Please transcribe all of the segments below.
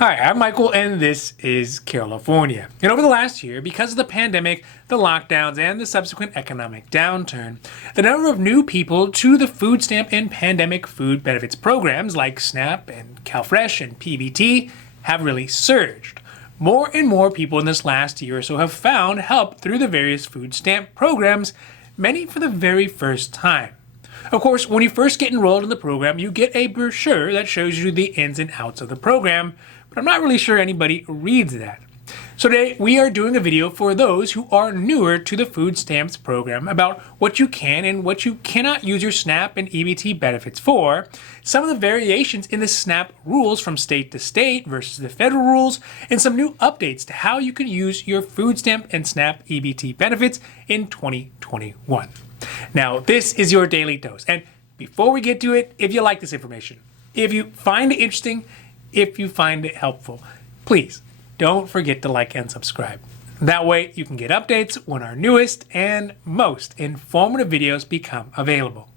Hi, I'm Michael, and this is California. And over the last year, because of the pandemic, the lockdowns, and the subsequent economic downturn, the number of new people to the food stamp and pandemic food benefits programs like SNAP and CalFresh and P-EBT have really surged. More and more people in this last year or so have found help through the various food stamp programs, many for the very first time. Of course, when you first get enrolled in the program, you get a brochure that shows you the ins and outs of the program, but I'm not really sure anybody reads that. So today we are doing a video for those who are newer to the food stamps program about what you can and what you cannot use your SNAP and EBT benefits for, some of the variations in the SNAP rules from state to state versus the federal rules, and some new updates to how you can use your food stamp and SNAP EBT benefits in 2021. Now, this is your daily dose, and before we get to it, if you like this information, if you find it interesting, if you find it helpful, please don't forget to like and subscribe. That way you can get updates when our newest and most informative videos become available.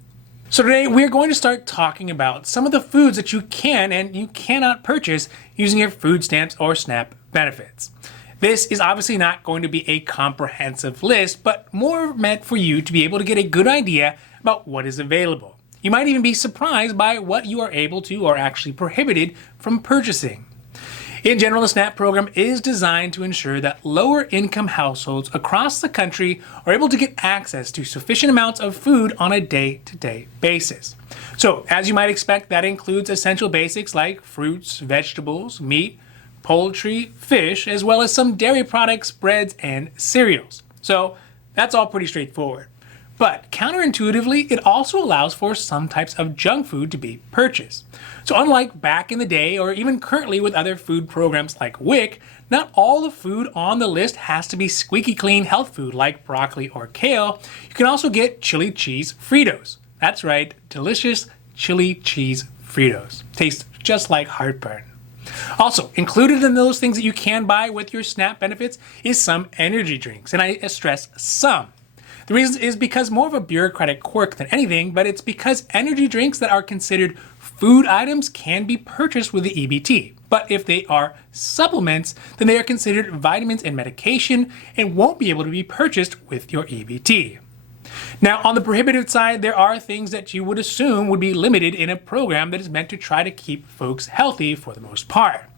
So today we're going to start talking about some of the foods that you can and you cannot purchase using your food stamps or SNAP benefits. This is obviously not going to be a comprehensive list, but more meant for you to be able to get a good idea about what is available. You might even be surprised by what you are able to or actually prohibited from purchasing. In general, the SNAP program is designed to ensure that lower income households across the country are able to get access to sufficient amounts of food on a day-to-day basis. So, as you might expect, that includes essential basics like fruits, vegetables, meat, poultry, fish, as well as some dairy products, breads, and cereals. So, that's all pretty straightforward. But counterintuitively, it also allows for some types of junk food to be purchased. So unlike back in the day or even currently with other food programs like WIC, not all the food on the list has to be squeaky clean health food like broccoli or kale. You can also get chili cheese Fritos. That's right, delicious chili cheese Fritos. Tastes just like heartburn. Also, included in those things that you can buy with your SNAP benefits is some energy drinks, and I stress some. The reason is because more of a bureaucratic quirk than anything, but it's because energy drinks that are considered food items can be purchased with the EBT. But if they are supplements, then they are considered vitamins and medication and won't be able to be purchased with your EBT. Now, on the prohibited side, there are things that you would assume would be limited in a program that is meant to try to keep folks healthy for the most part.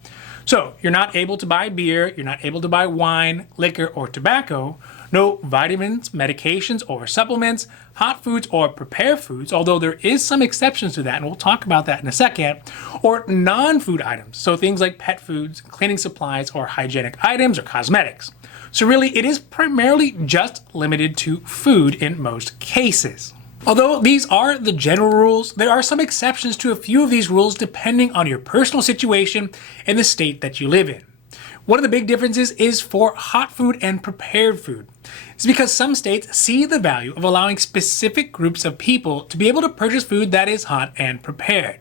So, you're not able to buy beer, you're not able to buy wine, liquor, or tobacco, no vitamins, medications, or supplements, hot foods, or prepared foods, although there is some exceptions to that, and we'll talk about that in a second, or non-food items, so things like pet foods, cleaning supplies, or hygienic items, or cosmetics. So really, it is primarily just limited to food in most cases. Although these are the general rules, there are some exceptions to a few of these rules depending on your personal situation and the state that you live in. One of the big differences is for hot food and prepared food. It's because some states see the value of allowing specific groups of people to be able to purchase food that is hot and prepared.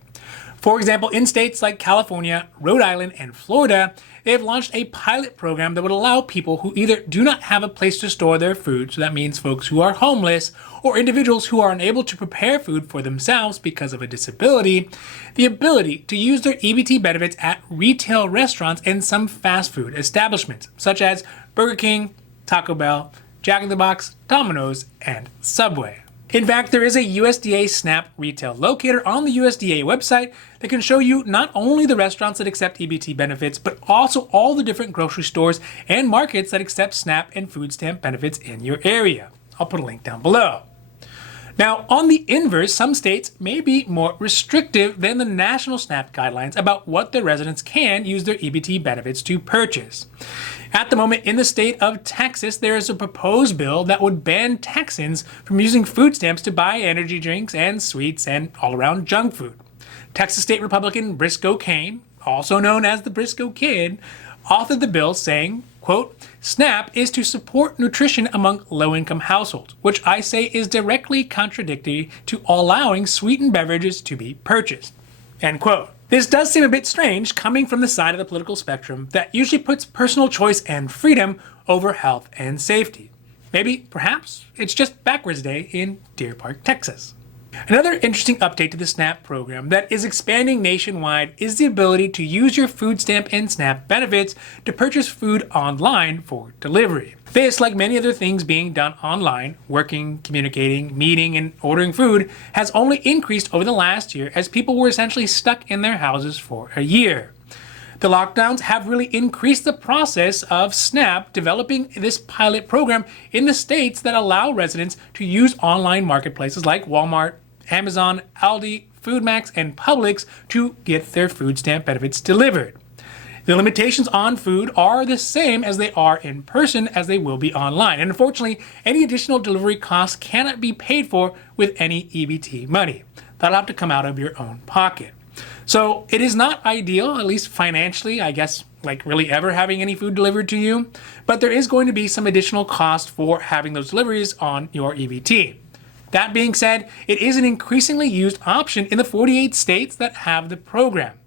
For example, in states like California, Rhode Island, and Florida, they have launched a pilot program that would allow people who either do not have a place to store their food, so that means folks who are homeless, or individuals who are unable to prepare food for themselves because of a disability, the ability to use their EBT benefits at retail restaurants and some fast food establishments, such as Burger King, Taco Bell, Jack in the Box, Domino's, and Subway. In fact, there is a USDA SNAP retail locator on the USDA website that can show you not only the restaurants that accept EBT benefits, but also all the different grocery stores and markets that accept SNAP and food stamp benefits in your area. I'll put a link down below. Now, on the inverse, some states may be more restrictive than the national SNAP guidelines about what their residents can use their EBT benefits to purchase. At the moment, in the state of Texas, there is a proposed bill that would ban Texans from using food stamps to buy energy drinks and sweets and all-around junk food. Texas State Republican Briscoe Cain, also known as the Briscoe Kid, authored the bill saying, quote, SNAP is to support nutrition among low-income households, which I say is directly contradictory to allowing sweetened beverages to be purchased, end quote. This does seem a bit strange coming from the side of the political spectrum that usually puts personal choice and freedom over health and safety. Maybe, perhaps, it's just backwards day in Deer Park, Texas. Another interesting update to the SNAP program that is expanding nationwide is the ability to use your food stamp and SNAP benefits to purchase food online for delivery. This, like many other things being done online, working, communicating, meeting, and ordering food, has only increased over the last year as people were essentially stuck in their houses for a year. The lockdowns have really increased the process of SNAP developing this pilot program in the states that allow residents to use online marketplaces like Walmart, Amazon, Aldi, FoodMax, and Publix to get their food stamp benefits delivered. The limitations on food are the same as they are in person as they will be online. And unfortunately, any additional delivery costs cannot be paid for with any EBT money. That'll have to come out of your own pocket. So it is not ideal, at least financially, I guess, like really ever having any food delivered to you, but there is going to be some additional cost for having those deliveries on your EBT. That being said, it is an increasingly used option in the 48 states that have the program.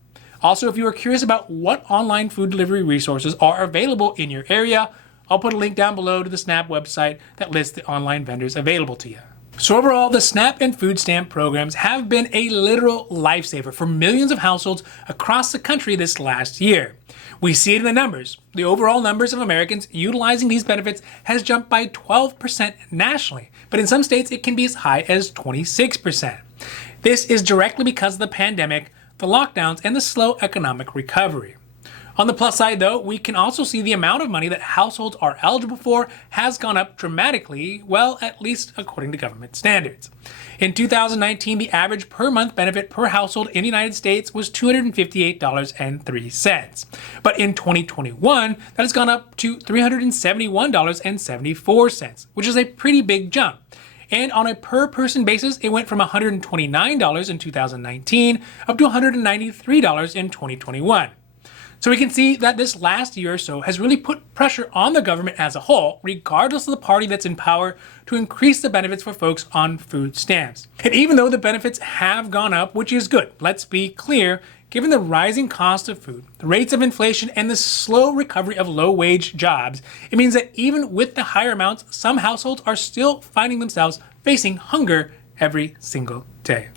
Also, if you are curious about what online food delivery resources are available in your area, I'll put a link down below to the SNAP website that lists the online vendors available to you. So overall, the SNAP and food stamp programs have been a literal lifesaver for millions of households across the country this last year. We see it in the numbers. The overall numbers of Americans utilizing these benefits has jumped by 12% nationally, but in some states it can be as high as 26%. This is directly because of the pandemic, the lockdowns, and the slow economic recovery. On the plus side, though, we can also see the amount of money that households are eligible for has gone up dramatically, well, at least according to government standards. In 2019, the average per month benefit per household in the United States was $258.03. But in 2021, that has gone up to $371.74, which is a pretty big jump. And on a per person basis, it went from $129 in 2019 up to $193 in 2021. So we can see that this last year or so has really put pressure on the government as a whole, regardless of the party that's in power, to increase the benefits for folks on food stamps. And even though the benefits have gone up, which is good, let's be clear, given the rising cost of food, the rates of inflation, and the slow recovery of low-wage jobs, it means that even with the higher amounts, some households are still finding themselves facing hunger every single day.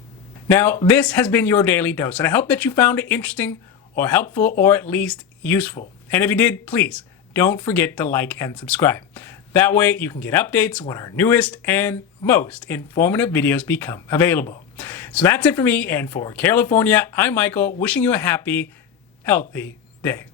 Now, this has been your Daily Dose, and I hope that you found it interesting or helpful or at least useful. And if you did, please don't forget to like and subscribe. That way you can get updates when our newest and most informative videos become available. So that's it for me, and for California, I'm Michael, wishing you a happy, healthy day.